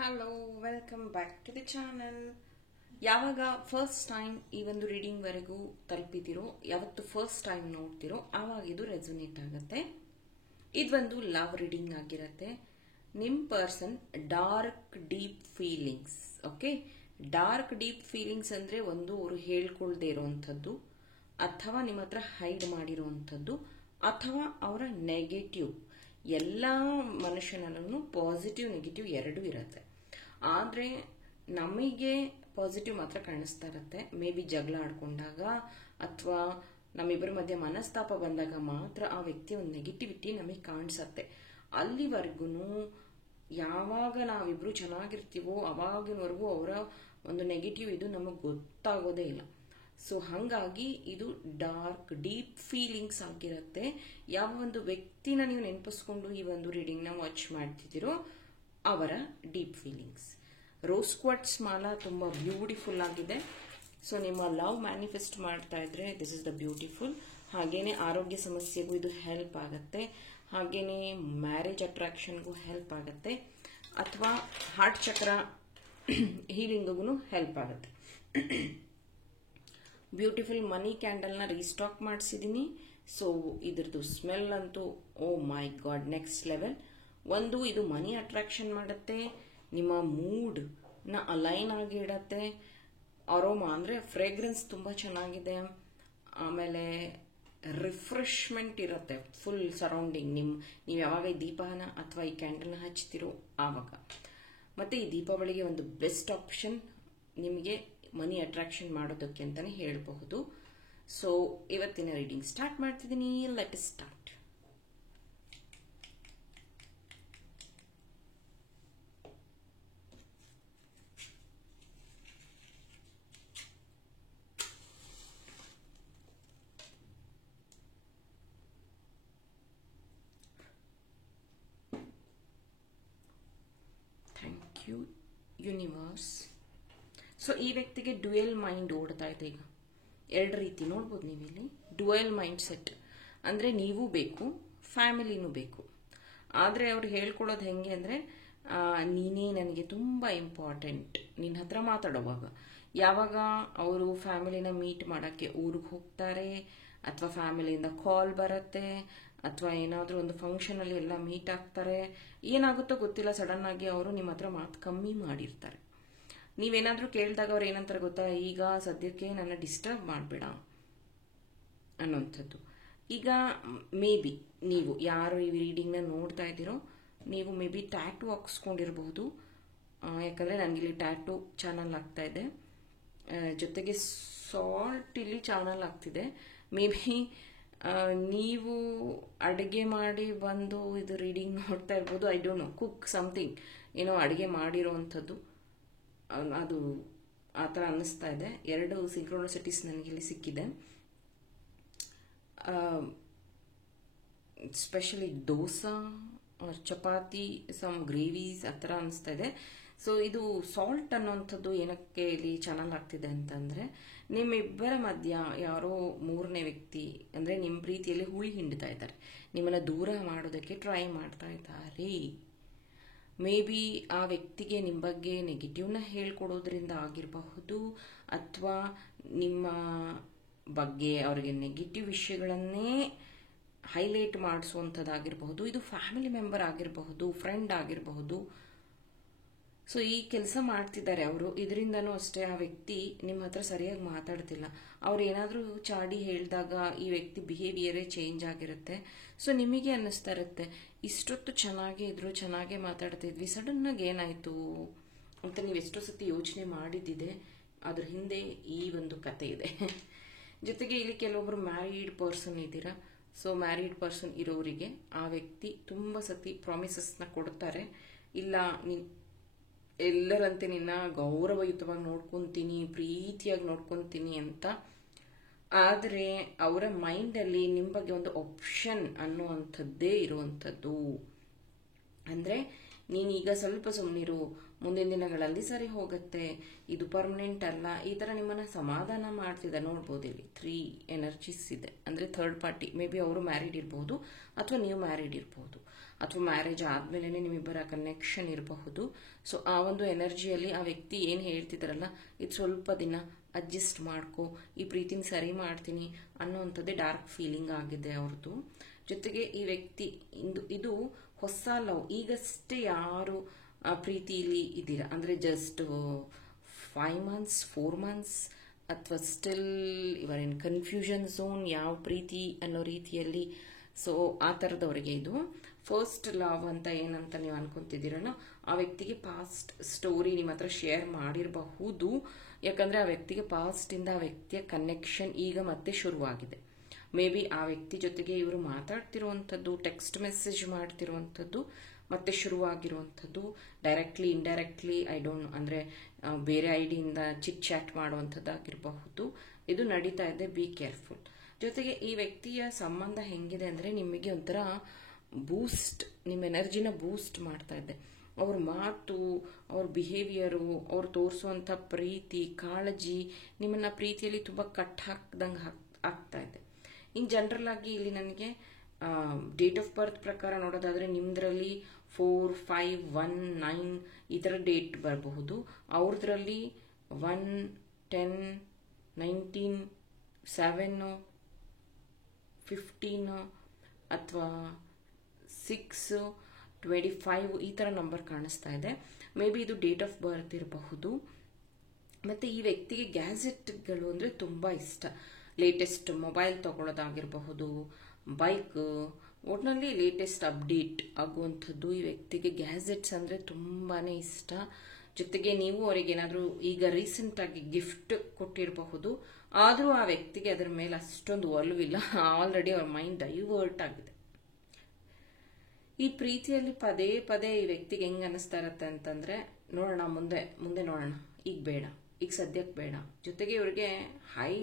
Hello, welcome back to the channel. ಯಾವಾಗ first time ಈ ಒಂದು ರೀಡಿಂಗ್ ವರೆಗೂ ತಲುಪಿದಿರೋ, ಯಾವತ್ತು ಫಸ್ಟ್ ಟೈಮ್ ನೋಡ್ತಿರೋ ಆವಾಗ ಇದು ರೆಸೊನೇಟ್ ಆಗುತ್ತೆ. ಇದೊಂದು ಲವ್ ರೀಡಿಂಗ್ ಆಗಿರುತ್ತೆ. ನಿಮ್ person dark deep feelings. Okay, dark deep feelings ಅಂದ್ರೆ ಒಂದು ಅವರು ಹೇಳ್ಕೊಳ್ದೇ ಇರುವಂತದ್ದು, ಅಥವಾ ನಿಮ್ಮ ಹತ್ರ ಹೈಡ್ ಮಾಡಿರುವಂತದ್ದು, ಅಥವಾ ಅವರ ನೆಗೆಟಿವ್. ಎಲ್ಲ ಮನುಷ್ಯನಲ್ಲೂ ಪಾಸಿಟಿವ್ ನೆಗೆಟಿವ್ ಎರಡೂ ಇರುತ್ತೆ. ಆದ್ರೆ ನಮಗೆ ಪಾಸಿಟಿವ್ ಮಾತ್ರ ಕಾಣಿಸ್ತಾ ಇರುತ್ತೆ. ಮೇ ಬಿ ಜಗಳ ಆಡ್ಕೊಂಡಾಗ ಅಥವಾ ನಮ್ಮಿಬ್ಬರ ಮಧ್ಯೆ ಮನಸ್ತಾಪ ಬಂದಾಗ ಮಾತ್ರ ಆ ವ್ಯಕ್ತಿಯ ಒಂದು ನೆಗೆಟಿವಿಟಿ ನಮಗೆ ಕಾಣಿಸತ್ತೆ. ಅಲ್ಲಿವರೆಗೂ ಯಾವಾಗ ನಾವಿಬ್ರು ಚೆನ್ನಾಗಿರ್ತೀವೋ ಅವಾಗಿನವರೆಗೂ ಅವರ ಒಂದು ನೆಗೆಟಿವ್ ಇದು ನಮಗೆ ಗೊತ್ತಾಗೋದೇ ಇಲ್ಲ. ಸೊ ಹಾಗಾಗಿ ಇದು ಡಾರ್ಕ್ ಡೀಪ್ ಫೀಲಿಂಗ್ಸ್ ಆಗಿರುತ್ತೆ. ಯಾವ ಒಂದು ವ್ಯಕ್ತಿನ ನೀವು ನೆನಪಿಸ್ಕೊಂಡು ಈ ಒಂದು ರೀಡಿಂಗ್ ನ ವಾಚ್ ಮಾಡ್ತಿದ್ದೀರೋ ಅವರ deep feelings. Rose quartz Mala ತುಂಬಾ ಬ್ಯೂಟಿಫುಲ್ ಆಗಿದೆ. ಸೊ ನಿಮ್ಮ ಲವ್ ಮ್ಯಾನಿಫೆಸ್ಟ್ ಮಾಡ್ತಾ ಇದ್ರೆ ದಿಸ್ ಇಸ್ ದ ಬ್ಯೂಟಿಫುಲ್. ಹಾಗೇನೆ ಆರೋಗ್ಯ ಸಮಸ್ಯೆಗೂ ಇದು ಹೆಲ್ಪ್ ಆಗುತ್ತೆ. ಹಾಗೇನೆ ಮ್ಯಾರೇಜ್ ಅಟ್ರಾಕ್ಷನ್ಗೂ ಹೆಲ್ಪ್ ಆಗುತ್ತೆ, ಅಥವಾ ಹಾರ್ಟ್ ಚಕ್ರ ಹೀಲಿಂಗ್ಗೂ ಹೆಲ್ಪ್ ಆಗುತ್ತೆ. ಬ್ಯೂಟಿಫುಲ್ ಮನಿ ಕ್ಯಾಂಡಲ್ ನ ರೀಸ್ಟಾಕ್ ಮಾಡಿಸಿದೀನಿ. ಸೊ ಇದ್ರದ್ದು ಸ್ಮೆಲ್ ಅಂತೂ ಓ ಮೈ ಗಾಡ್, ನೆಕ್ಸ್ಟ್ ಲೆವೆಲ್. ಒಂದು, ಇದು ಮನಿ ಅಟ್ರಾಕ್ಷನ್ ಮಾಡುತ್ತೆ, ನಿಮ್ಮ ಮೂಡ್ ನ ಅಲೈನ್ ಆಗಿ ಇಡತ್ತೆ. ಅರೋಮಾ ಅಂದ್ರೆ ಫ್ರೇಗ್ರೆನ್ಸ್ ತುಂಬಾ ಚೆನ್ನಾಗಿದೆ. ಆಮೇಲೆ ರಿಫ್ರೆಶ್ಮೆಂಟ್ ಇರುತ್ತೆ ಫುಲ್ ಸರೌಂಡಿಂಗ್. ನೀವು ಯಾವಾಗ ಈ ದೀಪನ ಅಥವಾ ಈ ಕ್ಯಾಂಡಲ್ನ ಹಚ್ತಿರೋ ಆವಾಗ. ಮತ್ತೆ ಈ ದೀಪಾವಳಿಗೆ ಒಂದು ಬೆಸ್ಟ್ ಆಪ್ಷನ್ ನಿಮಗೆ ಮನಿ ಅಟ್ರಾಕ್ಷನ್ ಮಾಡೋದಕ್ಕೆ ಅಂತಾನೆ ಹೇಳಬಹುದು. ಸೊ ಇವತ್ತಿನ ರೀಡಿಂಗ್ ಸ್ಟಾರ್ಟ್ ಮಾಡ್ತಿದ್ದೀನಿ. Let us start. Thank you universe. So ಈ ವ್ಯಕ್ತಿಗೆ ಡ್ಯುಯಲ್ ಮೈಂಡ್ ಓಡ್ತಾ ಇದೆ. ಈಗ ಎರಡು ರೀತಿ ನೋಡ್ಬೋದು ನೀವಿಲ್ಲಿ. ಡ್ಯುಯಲ್ ಮೈಂಡ್ ಸೆಟ್ ಅಂದ್ರೆ ನೀವು ಬೇಕು, ಫ್ಯಾಮಿಲಿನೂ ಬೇಕು. ಆದ್ರೆ ಅವ್ರು ಹೇಳ್ಕೊಳ್ಳೋದು ಹೆಂಗೆ ಅಂದ್ರೆ, ನೀನೇ ನನಗೆ ತುಂಬಾ ಇಂಪಾರ್ಟೆಂಟ್. ನಿನ್ನ ಹತ್ರ ಮಾತಾಡೋವಾಗ ಯಾವಾಗ ಅವರು ಫ್ಯಾಮಿಲಿನ ಮೀಟ್ ಮಾಡಕ್ಕೆ ಊರಿಗೆ ಹೋಗ್ತಾರೆ, ಅಥವಾ ಫ್ಯಾಮಿಲಿಯಿಂದ ಕಾಲ್ ಬರುತ್ತೆ, ಅಥವಾ ಏನಾದ್ರೂ ಒಂದು ಫಂಕ್ಷನ್ ಅಲ್ಲಿ ಎಲ್ಲ ಮೀಟ್ ಆಗ್ತಾರೆ, ಏನಾಗುತ್ತೋ ಗೊತ್ತಿಲ್ಲ, ಸಡನ್ ಆಗಿ ಅವರು ನಿಮ್ಮ ಹತ್ರ ಮಾತು ಕಮ್ಮಿ ಮಾಡಿರ್ತಾರೆ. ನೀವೇನಾದ್ರೂ ಕೇಳಿದಾಗ ಅವ್ರು ಏನಂತಾರೆ ಗೊತ್ತಾ, ಈಗ ಸದ್ಯಕ್ಕೆ ನನ್ನ ಡಿಸ್ಟರ್ಬ್ ಮಾಡಬೇಡ ಅನ್ನೋಂಥದ್ದು. ಈಗ ಮೇ ಬಿ ನೀವು ಯಾರು ಈ ರೀಡಿಂಗ್ ನ ನೋಡ್ತಾ ಇದ್ದೀರೋ, ನೀವು ಮೇ ಬಿ ಟ್ಯಾಟೂ ಹಾಕ್ಸ್ಕೊಂಡಿರಬಹುದು. ಯಾಕಂದ್ರೆ ನನಗಿಲ್ಲಿ ಟ್ಯಾಟೂ ಚಾನಲ್ ಆಗ್ತಾ ಇದೆ, ಜೊತೆಗೆ ಸಾಲ್ಟ್ ಇಲ್ಲಿ ಚಾನಲ್ ಆಗ್ತಿದೆ. ಮೇ ಬಿ ನೀವು ಅಡುಗೆ ಮಾಡಿ ಬಂದು ಇದು ರೀಡಿಂಗ್ ನೋಡ್ತಾ ಇರ್ಬೋದು. I don't no, cook something, ಏನೋ ಅಡುಗೆ ಮಾಡಿರೋವಂಥದ್ದು, ಅದು ಆ ಥರ ಅನ್ನಿಸ್ತಾ ಇದೆ. ಎರಡು ಸಿಂಕ್ರೋನಿಸಿಟೀಸ್ ನನಗಿಲ್ಲಿ ಸಿಕ್ಕಿದೆ. ಸ್ಪೆಷಲಿ ದೋಸಾ, ಚಪಾತಿ, ಸಮ್ ಗ್ರೇವೀಸ್ ಆ ಥರ ಅನಿಸ್ತಾ ಇದೆ. ಸೊ ಇದು ಸಾಲ್ಟ್ ಅನ್ನೋಂಥದ್ದು ಏನಕ್ಕೆ ಇಲ್ಲಿ ಚಾನಲ್ ಆಗ್ತಿದೆ ಅಂತಂದ್ರೆ, ನಿಮ್ಮಿಬ್ಬರ ಮಧ್ಯ ಯಾರೋ ಮೂರನೇ ವ್ಯಕ್ತಿ ಅಂದ್ರೆ ನಿಮ್ಮ ಪ್ರೀತಿಯಲ್ಲಿ ಹುಳಿ ಹಿಂಡ್ತಾ ಇದ್ದಾರೆ, ನಿಮ್ಮನ್ನ ದೂರ ಮಾಡೋದಕ್ಕೆ ಟ್ರೈ ಮಾಡ್ತಾ ಇದ್ದಾರೆ. ಮೇ ಬಿ ಆ ವ್ಯಕ್ತಿಗೆ ನಿಮ್ಮ ಬಗ್ಗೆ ನೆಗೆಟಿವ್ನ ಹೇಳ್ಕೊಡೋದ್ರಿಂದ ಆಗಿರಬಹುದು, ಅಥವಾ ನಿಮ್ಮ ಬಗ್ಗೆ ಅವರಿಗೆ ನೆಗೆಟಿವ್ ವಿಷಯಗಳನ್ನೇ ಹೈಲೈಟ್ ಮಾಡಿಸುವಂಥದ್ದಾಗಿರಬಹುದು. ಇದು ಫ್ಯಾಮಿಲಿ ಮೆಂಬರ್ ಆಗಿರಬಹುದು, ಫ್ರೆಂಡ್ ಆಗಿರಬಹುದು. ಸೊ ಈ ಕೆಲಸ ಮಾಡ್ತಿದ್ದಾರೆ ಅವರು. ಇದರಿಂದನೂ ಅಷ್ಟೇ ಆ ವ್ಯಕ್ತಿ ನಿಮ್ಮ ಹತ್ರ ಸರಿಯಾಗಿ ಮಾತಾಡ್ತಿಲ್ಲ. ಅವ್ರು ಏನಾದರೂ ಚಾಡಿ ಹೇಳಿದಾಗ ಈ ವ್ಯಕ್ತಿ ಬಿಹೇವಿಯರೇ ಚೇಂಜ್ ಆಗಿರುತ್ತೆ. ಸೊ ನಿಮಗೆ ಅನ್ನಿಸ್ತಾ ಇರುತ್ತೆ, ಇಷ್ಟೊತ್ತು ಚೆನ್ನಾಗೇ ಇದ್ರು, ಚೆನ್ನಾಗೇ ಮಾತಾಡ್ತಿದ್ವಿ, ಸಡನ್ ಆಗಿ ಏನಾಯ್ತು ಅಂತ ನೀವು ಎಷ್ಟೋ ಸತಿ ಯೋಚನೆ ಮಾಡಿದ್ದಿದೆ. ಅದ್ರ ಹಿಂದೆ ಈ ಒಂದು ಕತೆ ಇದೆ. ಜೊತೆಗೆ ಇಲ್ಲಿ ಕೆಲವೊಬ್ರು ಮ್ಯಾರಿಡ್ ಪರ್ಸನ್ ಇದ್ದೀರಾ. ಸೊ ಮ್ಯಾರಿಡ್ ಪರ್ಸನ್ ಇರೋರಿಗೆ ಆ ವ್ಯಕ್ತಿ ತುಂಬಾ ಸತಿ ಪ್ರಾಮಿಸಸ್ನ ಕೊಡ್ತಾರೆ. ಇಲ್ಲ, ಎಲ್ಲರಂತೆ ನಿನ್ನ ಗೌರವಯುತವಾಗಿ ನೋಡ್ಕೊಂತೀನಿ, ಪ್ರೀತಿಯಾಗಿ ನೋಡ್ಕೊಂತೀನಿ ಅಂತ. ಆದ್ರೆ ಅವರ ಮೈಂಡ್ ಅಲ್ಲಿ ನಿಮ್ ಬಗ್ಗೆ ಒಂದು ಆಪ್ಷನ್ ಅನ್ನುವಂಥದ್ದೇ ಇರುವಂಥದ್ದು. ಅಂದ್ರೆ ನೀನೀಗ ಸ್ವಲ್ಪ ಸುಮ್ಮನಿರು, ಮುಂದಿನ ದಿನಗಳಲ್ಲಿ ಸರಿ ಹೋಗುತ್ತೆ, ಇದು ಪರ್ಮನೆಂಟ್ ಅಲ್ಲ, ಈ ತರ ನಿಮ್ಮನ್ನ ಸಮಾಧಾನ ಮಾಡ್ತಿದೆ. ನೋಡ್ಬೋದು ಇಲ್ಲಿ 3 ಎನರ್ಜೀಸ್ ಇದೆ. ಅಂದ್ರೆ ಥರ್ಡ್ ಪಾರ್ಟಿ, ಮೇ ಬಿ ಅವರು ಮ್ಯಾರಿಡ್ ಇರ್ಬೋದು ಅಥವಾ ನೀವು ಮ್ಯಾರಿಡ್ ಇರ್ಬೋದು. ಅಥವಾ ಮ್ಯಾರೇಜ್ ಆದ್ಮೇಲೆ ನಿಮ್ಮಿಬ್ಬರ ಕನೆಕ್ಷನ್ ಇರಬಹುದು. ಸೊ ಆ ಒಂದು ಎನರ್ಜಿಯಲ್ಲಿ ಆ ವ್ಯಕ್ತಿ ಏನು ಹೇಳ್ತಿದಾರಲ್ಲ, ಇದು ಸ್ವಲ್ಪ ದಿನ ಅಡ್ಜಸ್ಟ್ ಮಾಡ್ಕೊ, ಈ ಪ್ರೀತಿನ ಸರಿ ಮಾಡ್ತೀನಿ ಅನ್ನೋವಂಥದ್ದೇ ಡಾರ್ಕ್ ಫೀಲಿಂಗ್ ಆಗಿದೆ ಅವ್ರದ್ದು. ಜೊತೆಗೆ ಈ ವ್ಯಕ್ತಿ ಇದು ಹೊಸ ಲವ್, ಈಗಷ್ಟೇ ಯಾರು ಪ್ರೀತಿಲಿ ಇದ್ದೀರಾ ಅಂದ್ರೆ ಜಸ್ಟ್ 5 months 4 months ಅಥವಾ ಸ್ಟಿಲ್ ಇವರ್ ಇನ್ ಕನ್ಫ್ಯೂಷನ್ ಝೋನ್, ಯಾವ ಪ್ರೀತಿ ಅನ್ನೋ ರೀತಿಯಲ್ಲಿ. ಸೊ ಆ ಥರದವರಿಗೆ ಇದು ಫಸ್ಟ್ ಲವ್ ಅಂತ ಏನಂತ ನೀವು ಅನ್ಕೊಂತಿದ್ದೀರನೋ ಆ ವ್ಯಕ್ತಿಗೆ ಪಾಸ್ಟ್ ಸ್ಟೋರಿ ನಿಮ್ಮ ಹತ್ರ ಶೇರ್ ಮಾಡಿರಬಹುದು. ಯಾಕಂದ್ರೆ ಆ ವ್ಯಕ್ತಿಗೆ ಪಾಸ್ಟ್ ಇಂದ ಆ ವ್ಯಕ್ತಿಯ ಕನೆಕ್ಷನ್ ಈಗ ಮತ್ತೆ ಶುರುವಾಗಿದೆ. ಮೇ ಬಿ ಆ ವ್ಯಕ್ತಿ ಜೊತೆಗೆ ಇವರು ಮಾತಾಡ್ತಿರುವಂಥದ್ದು, ಟೆಕ್ಸ್ಟ್ ಮೆಸೇಜ್ ಮಾಡ್ತಿರುವಂಥದ್ದು ಮತ್ತೆ ಶುರುವಾಗಿರುವಂಥದ್ದು, directly indirectly I don't know, ಅಂದ್ರೆ ಬೇರೆ ಐಡಿಯಿಂದ ಚಿಟ್ ಚಾಟ್ ಮಾಡುವಂಥದ್ದಾಗಿರಬಹುದು. ಇದು ನಡೀತಾ ಇದೆ, ಬಿ ಕೇರ್ಫುಲ್. ಜೊತೆಗೆ ಈ ವ್ಯಕ್ತಿಯ ಸಂಬಂಧ ಹೆಂಗಿದೆ ಅಂದ್ರೆ ನಿಮಗೆ ಒಂಥರ ಬೂಸ್ಟ್, ನಿಮ್ಮ ಎನರ್ಜಿನ ಬೂಸ್ಟ್ ಮಾಡ್ತಾ ಇದೆ. ಅವ್ರ ಮಾತು, ಅವ್ರ ಬಿಹೇವಿಯರು, ಅವ್ರು ತೋರಿಸುವಂಥ ಪ್ರೀತಿ, ಕಾಳಜಿ ನಿಮ್ಮನ್ನ ಪ್ರೀತಿಯಲ್ಲಿ ತುಂಬ ಕಟ್ ಹಾಕ್ದಂಗೆ ಆಗ್ತಾ ಇದೆ. ಇನ್ ಜನರಲ್ ಆಗಿ ಇಲ್ಲಿ ನನಗೆ ಡೇಟ್ ಆಫ್ ಬರ್ತ್ ಪ್ರಕಾರ ನೋಡೋದಾದ್ರೆ ನಿಮ್ದ್ರಲ್ಲಿ 4, 5, 1, 9 ಈ ಥರ ಡೇಟ್ ಬರಬಹುದು. ಅವ್ರದ್ರಲ್ಲಿ 1, 10, 19, 7, 15 ಅಥವಾ 6, 25 ಈ ಥರ ನಂಬರ್ ಕಾಣಿಸ್ತಾ ಇದೆ. ಮೇ ಬಿ ಇದು ಡೇಟ್ ಆಫ್ ಬರ್ತ್ ಇರಬಹುದು. ಮತ್ತೆ ಈ ವ್ಯಕ್ತಿಗೆ ಗ್ಯಾಜೆಟ್ಗಳು ಅಂದ್ರೆ ತುಂಬಾ ಇಷ್ಟ. ಲೇಟೆಸ್ಟ್ ಮೊಬೈಲ್ ತಗೊಳ್ಳೋದಾಗಿರಬಹುದು, ಬೈಕ್, ಒಟ್ನಲ್ಲಿ ಲೇಟೆಸ್ಟ್ ಅಪ್ಡೇಟ್ ಆಗುವಂಥದ್ದು. ಈ ವ್ಯಕ್ತಿಗೆ ಗ್ಯಾಜೆಟ್ಸ್ ಅಂದ್ರೆ ತುಂಬಾನೇ ಇಷ್ಟ. ಜೊತೆಗೆ ನೀವು ಅವರಿಗೆ ಏನಾದರೂ ಈಗ ರೀಸೆಂಟ್ ಆಗಿ ಗಿಫ್ಟ್ ಕೊಟ್ಟಿರಬಹುದು, ಆದರೂ ಆ ವ್ಯಕ್ತಿಗೆ ಅದರ ಮೇಲೆ ಅಷ್ಟೊಂದು ಒಲವಿಲ್ಲ. ಆಲ್ರೆಡಿ ಅವ್ರ ಮೈಂಡ್ ಡೈವರ್ಟ್ ಆಗಿದೆ. ಈ ಪ್ರೀತಿಯಲ್ಲಿ ಪದೇ ಪದೇ ಈ ವ್ಯಕ್ತಿಗೆ ಹೆಂಗ್ ಅನಿಸ್ತಾ ಇರತ್ತೆ ಅಂತಂದ್ರೆ, ನೋಡೋಣ ಮುಂದೆ ನೋಡೋಣ, ಈಗ ಬೇಡ, ಈಗ ಸದ್ಯಕ್ಕೆ ಬೇಡ. ಜೊತೆಗೆ ಇವ್ರಿಗೆ ಹೈ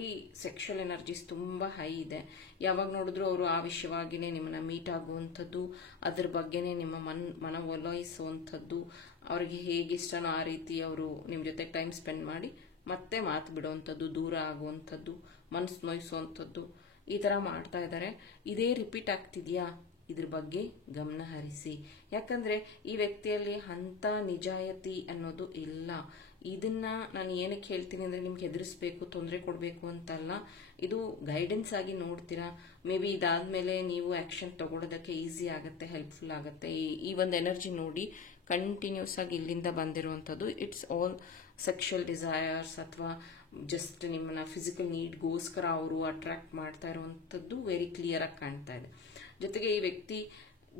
ಸೆಕ್ಷುವಲ್ ಎನರ್ಜೀಸ್ ತುಂಬಾ ಹೈ ಇದೆ. ಯಾವಾಗ ನೋಡಿದ್ರು ಅವರು ಆ ವಿಷಯವಾಗಿನೇ ನಿಮ್ಮನ್ನ ಮೀಟ್ ಆಗುವಂಥದ್ದು, ಅದ್ರ ಬಗ್ಗೆನೇ ನಿಮ್ಮ ಮನವೊಲೈಸುವಂಥದ್ದು, ಅವ್ರಿಗೆ ಹೇಗೆ ಇಷ್ಟನೋ ಆ ರೀತಿ ಅವರು ನಿಮ್ಮ ಜೊತೆ ಟೈಮ್ ಸ್ಪೆಂಡ್ ಮಾಡಿ ಮತ್ತೆ ಮಾತು ಬಿಡುವಂಥದ್ದು, ದೂರ ಆಗುವಂಥದ್ದು, ಮನಸ್ಸು ನೋಯಿಸುವಂಥದ್ದು, ಈ ತರ ಮಾಡ್ತಾ ಇದ್ದಾರೆ. ಇದೇ ರಿಪೀಟ್ ಆಗ್ತಿದ್ಯಾ? ಇದ್ರ ಬಗ್ಗೆ ಗಮನ ಹರಿಸಿ. ಯಾಕಂದ್ರೆ ಈ ವ್ಯಕ್ತಿಯಲ್ಲಿ ಅಂತ ನಿಜಾಯತಿ ಅನ್ನೋದು ಇಲ್ಲ. ಇದನ್ನ ನಾನು ಏನಕ್ಕೆ ಹೇಳ್ತೀನಿ ಅಂದ್ರೆ ನಿಮ್ಗೆ ಹೆದರಿಸ್ಬೇಕು, ತೊಂದರೆ ಕೊಡಬೇಕು ಅಂತಲ್ಲ. ಇದು ಗೈಡೆನ್ಸ್ ಆಗಿ ನೋಡ್ತೀರಾ. ಮೇ ಬಿ ಇದಾದ್ಮೇಲೆ ನೀವು ಆಕ್ಷನ್ ತಗೊಳ್ಳೋದಕ್ಕೆ ಈಸಿ ಆಗುತ್ತೆ, ಹೆಲ್ಪ್ಫುಲ್ ಆಗುತ್ತೆ. ಈ ಒಂದು ಎನರ್ಜಿ ನೋಡಿ ಕಂಟಿನ್ಯೂಸ್ ಆಗಿ ಇಲ್ಲಿಂದ ಬಂದಿರುವಂಥದ್ದು. ಇಟ್ಸ್ ಆಲ್ ಸೆಕ್ಷುವಲ್ ಡಿಸೈರ್ಸ್ ಅಥವಾ ಜಸ್ಟ್ ನಿಮ್ಮನ್ನ ಫಿಸಿಕಲ್ ನೀಡ್ಗೋಸ್ಕರ ಅವರು ಅಟ್ರಾಕ್ಟ್ ಮಾಡ್ತಾ ಇರುವಂಥದ್ದು ವೆರಿ ಕ್ಲಿಯರ್ ಆಗಿ ಕಾಣ್ತಾ ಇದೆ. ಜೊತೆಗೆ ಈ ವ್ಯಕ್ತಿ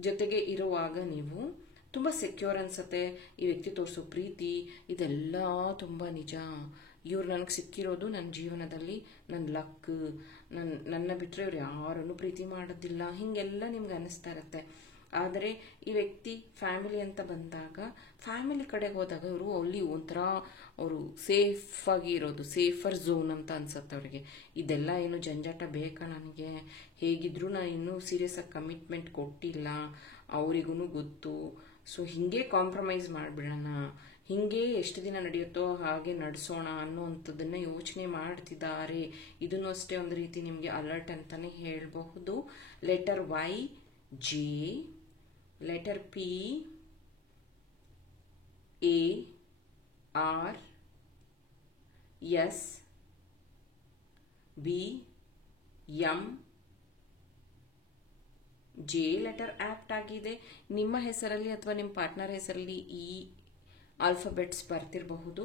ಜೊತೆಗೆ ಇರುವಾಗ ನೀವು ತುಂಬಾ ಸೆಕ್ಯೂರ್ ಅನ್ಸತ್ತೆ. ಈ ವ್ಯಕ್ತಿ ತೋರಿಸೋ ಪ್ರೀತಿ ಇದೆಲ್ಲ ತುಂಬಾ ನಿಜ. ಇವ್ರು ನನಗೆ ಸಿಕ್ಕಿರೋದು ನನ್ನ ಜೀವನದಲ್ಲಿ ನನ್ನ ಲಕ್, ನನ್ನ ಬಿಟ್ರೆ ಇವ್ರು ಯಾರನ್ನು ಪ್ರೀತಿ ಮಾಡೋದಿಲ್ಲ, ಹಿಂಗೆಲ್ಲ ನಿಮ್ಗೆ ಅನಿಸ್ತಾ ಇರತ್ತೆ. ಆದರೆ ಈ ವ್ಯಕ್ತಿ ಫ್ಯಾಮಿಲಿ ಅಂತ ಬಂದಾಗ, ಫ್ಯಾಮಿಲಿ ಕಡೆಗೆ ಹೋದಾಗ ಇವರು ಅಲ್ಲಿ ಒಂಥರ ಅವರು ಸೇಫ್ ಆಗಿ ಇರೋದು, ಸೇಫರ್ ಝೋನ್ ಅಂತ ಅನ್ಸುತ್ತೆ ಅವ್ರಿಗೆ. ಇದೆಲ್ಲ ಏನು ಜಂಜಾಟ ಬೇಕಾ ನನಗೆ, ಹೇಗಿದ್ರು ನಾನು ಇನ್ನೂ ಸೀರಿಯಸ್ ಆಗಿ ಕಮಿಟ್ಮೆಂಟ್ ಕೊಟ್ಟಿಲ್ಲ, ಅವರಿಗೂ ಗೊತ್ತು. ಸೊ ಹಿಂಗೆ ಕಾಂಪ್ರಮೈಸ್ ಮಾಡಿಬಿಡೋಣ, ಹಿಂಗೆ ಎಷ್ಟು ದಿನ ನಡೆಯುತ್ತೋ ಹಾಗೆ ನಡೆಸೋಣ ಅನ್ನೋವಂಥದ್ದನ್ನ ಯೋಚನೆ ಮಾಡ್ತಿದ್ದಾರೆ. ಇದನ್ನು ಅಷ್ಟೇ ಒಂದು ರೀತಿ ನಿಮಗೆ ಅಲರ್ಟ್ ಅಂತಾನೆ ಹೇಳಬಹುದು. Letter Y, J, letter P, A, R, S, B, M, J letter act ಆಗಿದೆ. ನಿಮ್ಮ ಹೆಸರಲ್ಲಿ ಅಥವಾ ನಿಮ್ಮ ಪಾರ್ಟ್ನರ್ ಹೆಸರಲ್ಲಿ ಈ ಆಲ್ಫಾಬೆಟ್ಸ್ ಬರ್ತಿರಬಹುದು.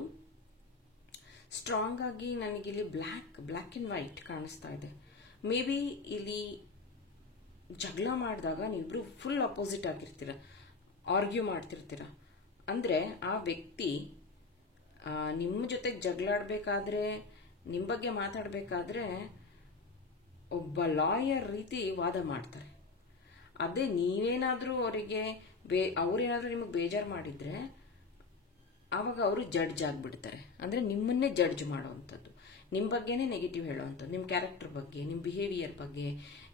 ಸ್ಟ್ರಾಂಗ್ ಆಗಿ ನನಗಿಲ್ಲಿ ಬ್ಲ್ಯಾಕ್ ಅಂಡ್ ವೈಟ್ ಕಾಣಿಸ್ತಾ ಇದೆ. ಮೇ ಬಿ ಇಲ್ಲಿ ಜಗಳ ಮಾಡಿದಾಗ ನೀವಿಬ್ರು ಫುಲ್ ಅಪೋಸಿಟ್ ಆಗಿರ್ತೀರ, ಆರ್ಗ್ಯೂ ಮಾಡ್ತಿರ್ತೀರ. ಅಂದ್ರೆ ಆ ವ್ಯಕ್ತಿ ನಿಮ್ಮ ಜೊತೆಗೆ ಜಗಳಾಡ್ಬೇಕಾದ್ರೆ, ನಿಮ್ಮ ಬಗ್ಗೆ ಮಾತಾಡ್ಬೇಕಾದ್ರೆ ಒಬ್ಬ ಲಾಯರ್ ರೀತಿ ವಾದ ಮಾಡ್ತಾರೆ. ಅದೇ ನೀವೇನಾದ್ರೂ ಅವರಿಗೆ ಅವ್ರೇನಾದ್ರೂ ನಿಮಗೆ ಬೇಜಾರು ಮಾಡಿದ್ರೆ ಆವಾಗ ಅವರು ಜಡ್ಜ್ ಆಗಿಬಿಡ್ತಾರೆ. ಅಂದ್ರೆ ನಿಮ್ಮನ್ನೇ ಜಡ್ಜ್ ಮಾಡುವಂಥದ್ದು, ನಿಮ್ಮ ಬಗ್ಗೆನೇ ನೆಗೆಟಿವ್ ಹೇಳುವಂಥದ್ದು, ನಿಮ್ಮ ಕ್ಯಾರೆಕ್ಟರ್ ಬಗ್ಗೆ, ನಿಮ್ಮ ಬಿಹೇವಿಯರ್ ಬಗ್ಗೆ,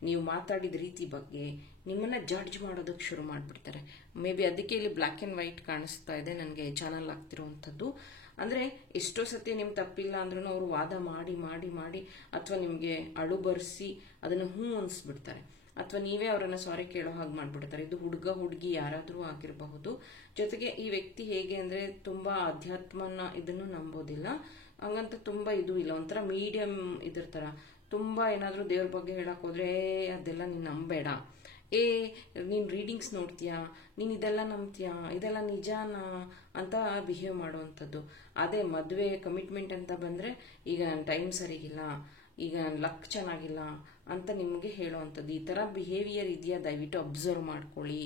ನೀವು ಮಾತಾಡಿದ ರೀತಿ ಬಗ್ಗೆ ನಿಮ್ಮನ್ನ ಜಡ್ಜ್ ಮಾಡೋದಕ್ಕೆ ಶುರು ಮಾಡಿಬಿಡ್ತಾರೆ. ಮೇ ಬಿ ಅದಕ್ಕೆ ಇಲ್ಲಿ ಬ್ಲ್ಯಾಕ್ ಅಂಡ್ ವೈಟ್ ಕಾಣಿಸ್ತಾ ಇದೆ ನನಗೆ ಚಾನಲ್ ಆಗ್ತಿರುವಂಥದ್ದು. ಅಂದ್ರೆ ಎಷ್ಟೋ ಸತಿ ನಿಮ್ ತಪ್ಪಿಲ್ಲ ಅಂದ್ರೂ ಅವರು ವಾದ ಮಾಡಿ ಮಾಡಿ ಮಾಡಿ ಅಥವಾ ನಿಮ್ಗೆ ಅಳು ಬರ್ಸಿ ಅದನ್ನ ಅನ್ಸ್ಬಿಡ್ತಾರೆ. ಅಥವಾ ನೀವೇ ಅವರನ್ನ ಸಾರಿ ಕೇಳೋ ಹಾಗೆ ಮಾಡ್ಬಿಡ್ತಾರೆ. ಇದು ಹುಡುಗ ಹುಡುಗಿ ಯಾರಾದ್ರೂ ಆಗಿರಬಹುದು. ಜೊತೆಗೆ ಈ ವ್ಯಕ್ತಿ ಹೇಗೆ ಅಂದ್ರೆ ತುಂಬಾ ಅಧ್ಯಾತ್ಮನ ಇದನ್ನು ನಂಬೋದಿಲ್ಲ, ಹಂಗಂತ ತುಂಬಾ ಇದು ಇಲ್ಲ, ಒಂಥರ ಮೀಡಿಯಂ ಇದ್ರ ತರ. ತುಂಬಾ ಏನಾದ್ರೂ ದೇವ್ರ ಬಗ್ಗೆ ಹೇಳಕ್ ಹೋದ್ರೆ ಅದೆಲ್ಲ ನೀನ್ ನಂಬೇಡ, ನೀನ್ ರೀಡಿಂಗ್ಸ್ ನೋಡ್ತೀಯಾ, ನೀನ್ ಇದೆಲ್ಲ ನಂಬ್ತೀಯಾ, ಇದೆಲ್ಲ ನಿಜಾನಾ ಅಂತ ಬಿಹೇವ್ ಮಾಡುವಂಥದ್ದು. ಅದೇ ಮದುವೆ ಕಮಿಟ್ಮೆಂಟ್ ಅಂತ ಬಂದ್ರೆ ಈಗ ನನ್ನ ಟೈಮ್ ಸರಿಗಿಲ್ಲ, ಈಗ ನನ್ನ ಲಕ್ ಚೆನ್ನಾಗಿಲ್ಲ ಅಂತ ನಿಮಗೆ ಹೇಳುವಂಥದ್ದು. ಈ ಥರ ಬಿಹೇವಿಯರ್ ಇದೆಯಾ ದಯವಿಟ್ಟು ಅಬ್ಸರ್ವ್ ಮಾಡ್ಕೊಳ್ಳಿ.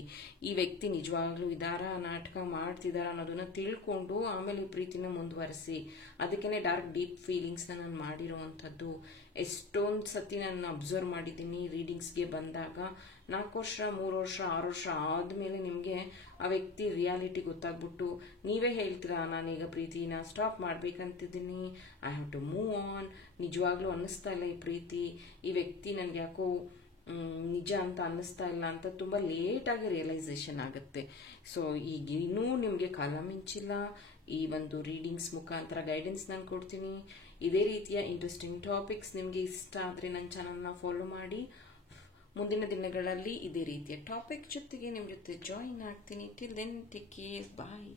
ಈ ವ್ಯಕ್ತಿ ನಿಜವಾಗ್ಲೂ ಇದಾರ, ನಾಟಕ ಮಾಡ್ತಿದಾರ ಅನ್ನೋದನ್ನ ತಿಳ್ಕೊಂಡು ಆಮೇಲೆ ಈ ಪ್ರೀತಿನ ಮುಂದುವರಿಸಿ. ಅದಕ್ಕೇನೆ ಡಾರ್ಕ್ ಡೀಪ್ ಫೀಲಿಂಗ್ಸ್ನ ನಾನು ಮಾಡಿರುವಂಥದ್ದು. ಎಷ್ಟೊಂದು ಸತಿ ನಾನು ಅಬ್ಸರ್ವ್ ಮಾಡಿದ್ದೀನಿ ರೀಡಿಂಗ್ಸ್ಗೆ ಬಂದಾಗ. 4 ವರ್ಷ 3 ವರ್ಷ 6 ವರ್ಷ ಆದ್ಮೇಲೆ ನಿಮಗೆ ಆ ವ್ಯಕ್ತಿ ರಿಯಾಲಿಟಿ ಗೊತ್ತಾಗ್ಬಿಟ್ಟು ನೀವೇ ಹೇಳ್ತೀರಾ, ನಾನೀಗ ಪ್ರೀತಿನ ಸ್ಟಾಪ್ ಮಾಡ್ಬೇಕಂತಿದ್ದೀನಿ, I have to move on, ನಿಜವಾಗ್ಲೂ ಅನ್ನಿಸ್ತಾ ಇಲ್ಲ ಈ ಪ್ರೀತಿ, ಈ ವ್ಯಕ್ತಿ ನನ್ಗೆ ಯಾಕೋ ನಿಜ ಅಂತ ಅನ್ನಿಸ್ತಾ ಇಲ್ಲ ಅಂತ ತುಂಬಾ ಲೇಟ್ ಆಗಿ ರಿಯಲೈಸೇಷನ್ ಆಗುತ್ತೆ. ಸೊ ಈಗ ಇನ್ನೂ ನಿಮಗೆ ಕಾಲ ಮಿಂಚಿಲ್ಲ. ಈ ಒಂದು ರೀಡಿಂಗ್ಸ್ ಮುಖಾಂತರ ಗೈಡೆನ್ಸ್ ನಾನು ಕೊಡ್ತೀನಿ. ಇದೇ ರೀತಿಯ ಇಂಟ್ರೆಸ್ಟಿಂಗ್ ಟಾಪಿಕ್ಸ್ ನಿಮಗೆ ಇಷ್ಟ ಆದರೆ ನನ್ನ ಚಾನಲ್ನ ಫಾಲೋ ಮಾಡಿ. ಮುಂದಿನ ದಿನಗಳಲ್ಲಿ ಇದೇ ರೀತಿಯ ಟಾಪಿಕ್ ಜೊತೆಗೆ ನಿಮ್ಮ ಜೊತೆ ಜಾಯಿನ್ ಆಗ್ತೀನಿ. ಟಿಲ್ ದೆನ್ ಟೇಕ್ ಕೇರ್, ಬಾಯ್.